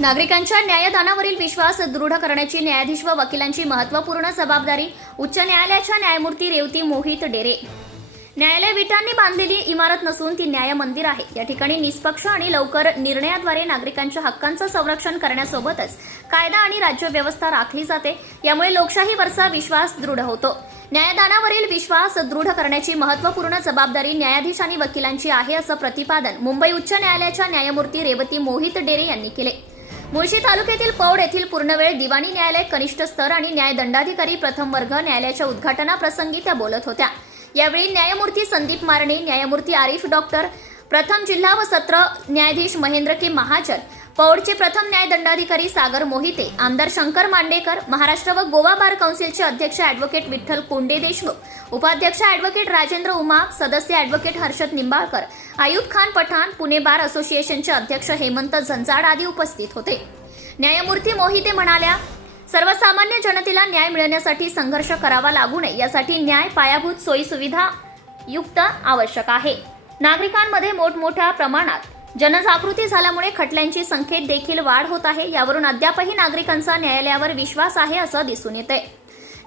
नागरिकांच्या न्यायदानावरील विश्वास दृढ करण्याची न्यायाधीश व वकिलांची महत्त्वपूर्ण जबाबदारी उच्च न्यायालयाच्या न्यायमूर्ती रेवती मोहित डेरे. न्यायालय विटांनी बांधलेली इमारत नसून ती न्याय मंदिर आहे. या ठिकाणी निष्पक्ष आणि लवकर निर्णयाद्वारे नागरिकांच्या हक्कांचं संरक्षण करण्यासोबतच कायदा आणि राज्यव्यवस्था राखली जाते. यामुळे लोकशाहीवरचा विश्वास दृढ होतो. न्यायदानावरील विश्वास दृढ करण्याची महत्त्वपूर्ण जबाबदारी न्यायाधीश आणि वकिलांची आहे असं प्रतिपादन मुंबई उच्च न्यायालयाच्या न्यायमूर्ती रेवती मोहित डेरे यांनी केले. मुळशी तालुक्यातील पौड येथील पूर्णवेळ दिवाणी न्यायालय कनिष्ठ स्तर आणि न्यायदंडाधिकारी प्रथम वर्ग न्यायालयाच्या उद्घाटनाप्रसंगी त्या बोलत होत्या. यावेळी न्यायमूर्ती संदीप मारणे न्यायमूर्ती आरिफ डॉक्टर प्रथम जिल्हा व सत्र न्यायाधीश महेंद्र के महाजन पौडचे प्रथम न्यायदंडाधिकारी सागर मोहिते आमदार शंकर मांडेकर महाराष्ट्र व गोवा बार कौन्सिलचे अध्यक्ष ॲडव्होकेट विठ्ठल कोंडे देशमुख उपाध्यक्ष ॲडव्होकेट राजेंद्र उमा सदस्य ॲडव्होकेट हर्षद निंबाळकर आयुब खान पठाण पुणे बार असोसिएशनचे अध्यक्ष हेमंत झंजाड आदी उपस्थित होते. न्यायमूर्ती मोहिते म्हणाल्या सर्वसामान्य जनतेला न्याय मिळण्यासाठी संघर्ष करावा लागू नये यासाठी न्याय पायाभूत सोयीसुविधा युक्त आवश्यक आहे. नागरिकांमध्ये मोठमोठ्या प्रमाणात जनजागृती झाल्यामुळे खटल्यांची संख्येत देखील वाढ होत आहे. यावरून अद्यापही नागरिकांचा न्यायालयावर विश्वास आहे असं दिसून येते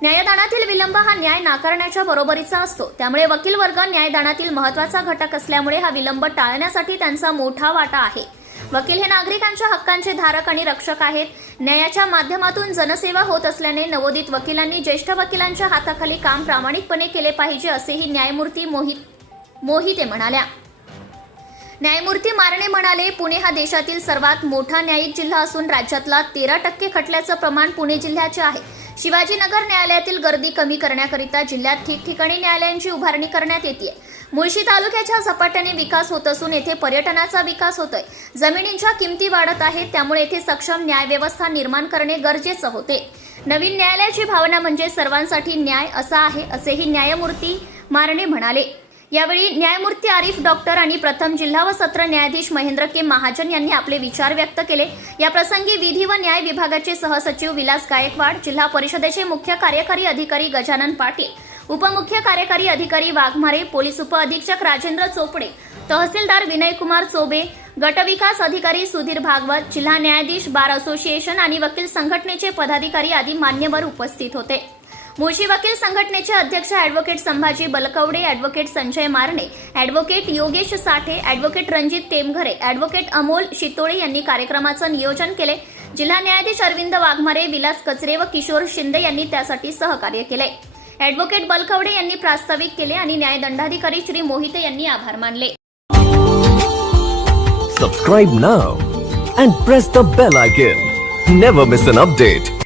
न्यायदानातील विलंब हा न्याय नाकारण्याच्या बरोबरीचा असतो. त्यामुळे वकील वर्ग न्यायदानातील महत्त्वाचा घटक असल्यामुळे हा विलंब टाळण्यासाठी त्यांचा मोठा वाटा आहे. वकील हे नागरिकांच्या हक्कांचे धारक आणि रक्षक आहेत. न्यायाच्या माध्यमातून जनसेवा होत असल्याने नवोदित वकिलांनी ज्येष्ठ वकिलांच्या हाताखाली काम प्रामाणिकपणे केले पाहिजे असेही न्यायमूर्ती मोहित मोहिते म्हणाल्या. न्यायमूर्ती मारणे म्हणाले पुणे हा देशातील सर्वात मोठा न्यायिक जिल्हा असून राज्यातला तेरा टक्के खटल्याचं प्रमाण पुणे जिल्ह्याचे आहे. शिवाजीनगर न्यायालयातील गर्दी कमी करण्याकरिता जिल्ह्यात ठिकठिकाणी न्यायालयांची उभारणी करण्यात येते मुळशी तालुक्याच्या झपाट्याने विकास होत असून येथे पर्यटनाचा विकास होतोय. जमिनींच्या किमती वाढत आहेत त्यामुळे येथे सक्षम न्यायव्यवस्था निर्माण करणे गरजेचं होते. नवीन न्यायालयाची भावना म्हणजे सर्वांसाठी न्याय असा आहे असेही न्यायमूर्ती मारणे म्हणाले. यावेळी न्यायमूर्ती आरिफ डॉक्टर आणि प्रथम जिल्हा व सत्र न्यायाधीश महेंद्र के महाजन यांनी आपले विचार व्यक्त केले. या प्रसंगी विधी व न्याय विभागाचे सहसचिव विलास गायकवाड जिल्हा परिषदेचे मुख्य कार्यकारी अधिकारी गजानन पाटील उपमुख्य कार्यकारी अधिकारी वाघमारे पोलीस उपअधीक्षक राजेंद्र चोपडे तहसीलदार विनयकुमार चोबे गटविकास अधिकारी सुधीर भागवत जिल्हा न्यायाधीश बार असोसिएशन आणि वकील संघटनेचे पदाधिकारी आदी मान्यवर उपस्थित होते. मुळशी वकील संघटनेचे अध्यक्ष advocate Sambhaji Balkawade advocate Sanjay Marne advocate Yogesh Sathe advocate Ranjit Temghare advocate Amol Shitole यांनी कार्यक्रमाचं नियोजन केले. जिल्हा न्यायाधीश अरविंद वाघमारे विलास कचरे व किशोर शिंदे यांनी त्यासाठी सहकार्य केले. ॲडव्होकेट बलकवडे यांनी प्रास्ताविक केले आणि न्यायदंडाधिकारी श्री मोहिते यांनी आभार मानले. Subscribe now and press the bell icon never miss an update